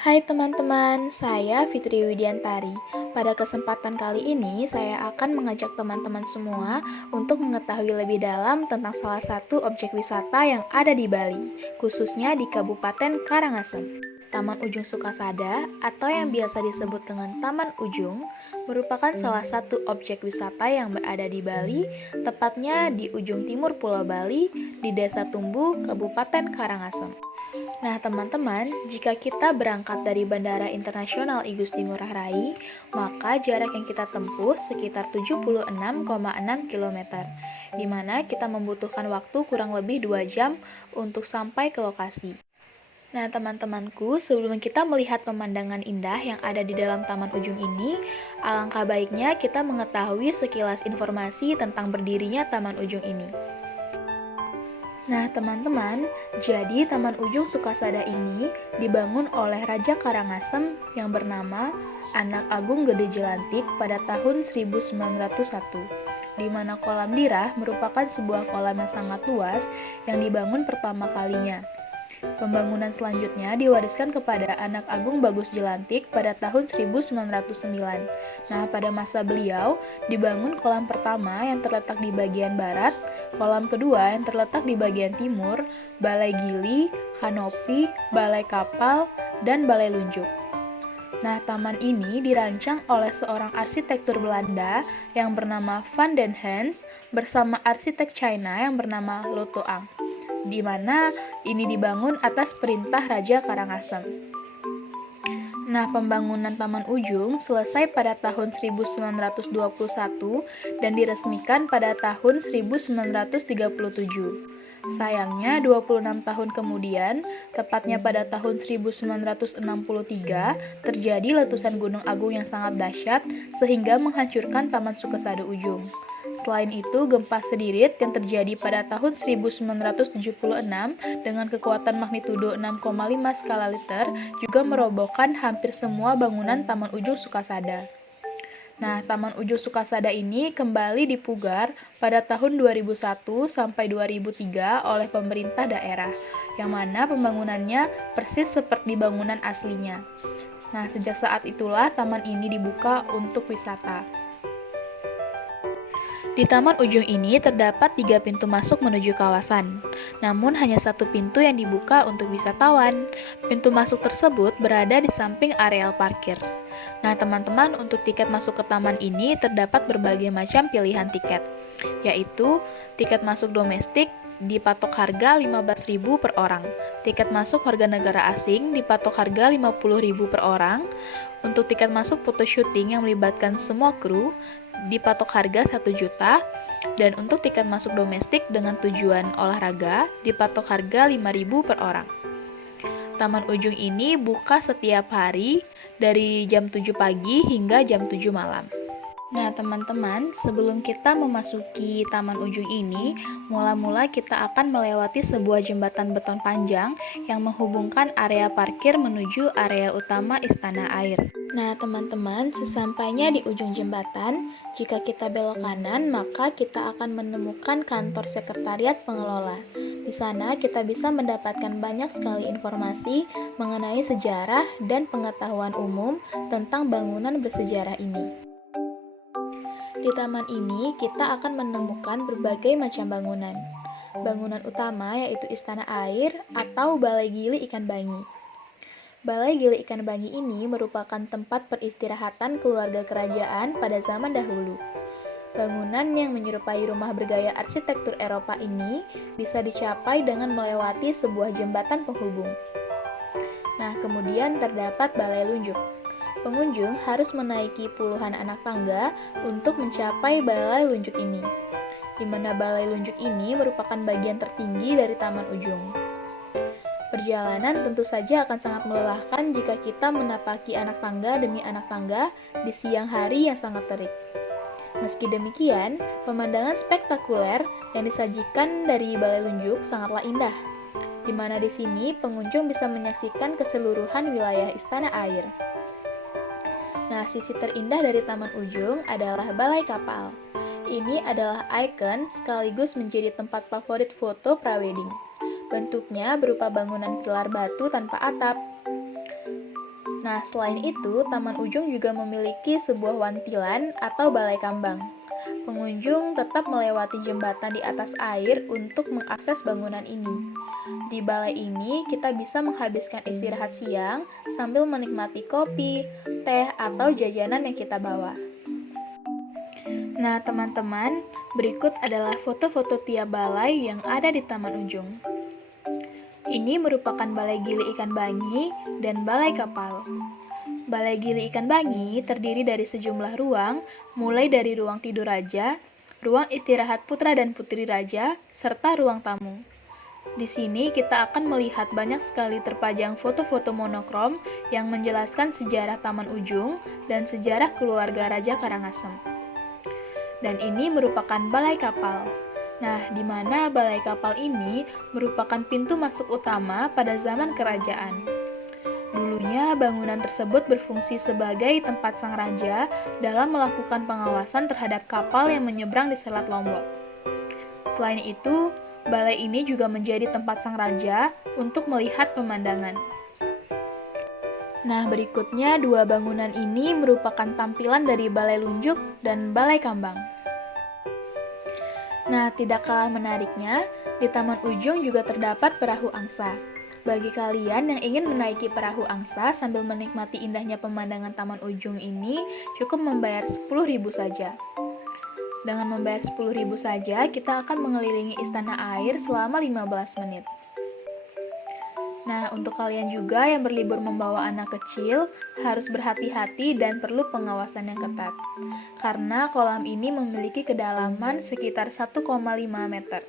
Hai teman-teman, saya Fitri Widiantari. Pada kesempatan kali ini, saya akan mengajak teman-teman semua untuk mengetahui lebih dalam tentang salah satu objek wisata yang ada di Bali, khususnya di Kabupaten Karangasem. Taman Ujung Sukasada, atau yang biasa disebut dengan Taman Ujung, merupakan salah satu objek wisata yang berada di Bali, tepatnya di ujung timur Pulau Bali, di Desa Tumbu, Kabupaten Karangasem. Nah, teman-teman, jika kita berangkat dari Bandara Internasional I Gusti Ngurah Rai, maka jarak yang kita tempuh sekitar 76,6 km, di mana kita membutuhkan waktu kurang lebih 2 jam untuk sampai ke lokasi. Nah, teman-temanku, sebelum kita melihat pemandangan indah yang ada di dalam Taman Ujung ini, alangkah baiknya kita mengetahui sekilas informasi tentang berdirinya Taman Ujung ini. Nah, teman-teman, jadi Taman Ujung Sukasada ini dibangun oleh Raja Karangasem yang bernama Anak Agung Gede Jelantik pada tahun 1901, di mana kolam Dirah merupakan sebuah kolam yang sangat luas yang dibangun pertama kalinya. Pembangunan selanjutnya diwariskan kepada Anak Agung Bagus Jelantik pada tahun 1909. Nah, pada masa beliau, dibangun kolam pertama yang terletak di bagian barat, kolam kedua yang terletak di bagian timur, balai gili, kanopi, balai kapal, dan balai lunjuk. Nah, taman ini dirancang oleh seorang arsitektur Belanda yang bernama Van den Hens bersama arsitek China yang bernama Lotto Ang, di mana ini dibangun atas perintah Raja Karangasem. Nah, pembangunan Taman Ujung selesai pada tahun 1921 dan diresmikan pada tahun 1937. Sayangnya, 26 tahun kemudian, tepatnya pada tahun 1963, terjadi letusan Gunung Agung yang sangat dahsyat sehingga menghancurkan Taman Sukasada Ujung. Selain itu, gempa sedirit yang terjadi pada tahun 1976 dengan kekuatan magnitudo 6,5 skala Richter juga merobohkan hampir semua bangunan Taman Ujung Sukasada. Nah, Taman Ujung Sukasada ini kembali dipugar pada tahun 2001 sampai 2003 oleh pemerintah daerah, yang mana pembangunannya persis seperti bangunan aslinya. Nah, sejak saat itulah taman ini dibuka untuk wisata. Di Taman Ujung ini terdapat 3 pintu masuk menuju kawasan, namun hanya satu pintu yang dibuka untuk wisatawan. Pintu masuk tersebut berada di samping areal parkir. Nah, teman-teman, untuk tiket masuk ke taman ini terdapat berbagai macam pilihan tiket, yaitu tiket masuk domestik dipatok harga 15.000 per orang. Tiket masuk warga negara asing dipatok harga 50.000 per orang. Untuk tiket masuk foto syuting yang melibatkan semua kru dipatok harga 1 juta, dan untuk tiket masuk domestik dengan tujuan olahraga dipatok harga 5.000 per orang. Taman Ujung ini buka setiap hari dari jam 7 pagi hingga jam 7 malam. Nah, teman-teman, sebelum kita memasuki Taman Ujung ini, mula-mula kita akan melewati sebuah jembatan beton panjang yang menghubungkan area parkir menuju area utama Istana Air. Nah, teman-teman, sesampainya di ujung jembatan, jika kita belok kanan, maka kita akan menemukan kantor sekretariat pengelola. Di sana kita bisa mendapatkan banyak sekali informasi mengenai sejarah dan pengetahuan umum tentang bangunan bersejarah ini. Di taman ini, kita akan menemukan berbagai macam bangunan. Bangunan utama yaitu Istana Air atau Balai Gili Ikan Bangi. Balai Gili Ikan Bangi ini merupakan tempat peristirahatan keluarga kerajaan pada zaman dahulu. Bangunan yang menyerupai rumah bergaya arsitektur Eropa ini bisa dicapai dengan melewati sebuah jembatan penghubung. Nah, kemudian terdapat Balai Lunjuk. Pengunjung harus menaiki puluhan anak tangga untuk mencapai Balai Lunjuk ini, di mana Balai Lunjuk ini merupakan bagian tertinggi dari Taman Ujung. Perjalanan tentu saja akan sangat melelahkan jika kita menapaki anak tangga demi anak tangga di siang hari yang sangat terik. Meski demikian, pemandangan spektakuler yang disajikan dari Balai Lunjuk sangatlah indah, di mana di sini pengunjung bisa menyaksikan keseluruhan wilayah Istana Air. Nah, sisi terindah dari Taman Ujung adalah Balai Kapal. Ini adalah ikon sekaligus menjadi tempat favorit foto prawedding. Bentuknya berupa bangunan pilar batu tanpa atap. Nah, selain itu, Taman Ujung juga memiliki sebuah wantilan atau balai kambang. Pengunjung tetap melewati jembatan di atas air untuk mengakses bangunan ini. Di balai ini, kita bisa menghabiskan istirahat siang sambil menikmati kopi, teh, atau jajanan yang kita bawa. Nah, teman-teman, berikut adalah foto-foto tiap balai yang ada di Taman Ujung. Ini merupakan Balai Gili Ikan Bangi dan Balai Kapal. Balai Gili Ikan Bangi terdiri dari sejumlah ruang, mulai dari ruang tidur raja, ruang istirahat putra dan putri raja, serta ruang tamu. Di sini kita akan melihat banyak sekali terpajang foto-foto monokrom yang menjelaskan sejarah Taman Ujung dan sejarah keluarga Raja Karangasem. Dan ini merupakan Balai Kapal. Nah, di mana Balai Kapal ini merupakan pintu masuk utama pada zaman kerajaan. Dulunya, bangunan tersebut berfungsi sebagai tempat sang raja dalam melakukan pengawasan terhadap kapal yang menyeberang di Selat Lombok. Selain itu, balai ini juga menjadi tempat sang raja untuk melihat pemandangan. Nah, berikutnya dua bangunan ini merupakan tampilan dari Balai Lunjuk dan Balai Kambang. Nah, tidak kalah menariknya, di Taman Ujung juga terdapat perahu angsa. Bagi kalian yang ingin menaiki perahu angsa sambil menikmati indahnya pemandangan Taman Ujung ini, cukup membayar 10.000 saja. Dengan membayar 10.000 saja, kita akan mengelilingi istana air selama 15 menit. Nah, untuk kalian juga yang berlibur membawa anak kecil, harus berhati-hati dan perlu pengawasan yang ketat. Karena kolam ini memiliki kedalaman sekitar 1,5 meter.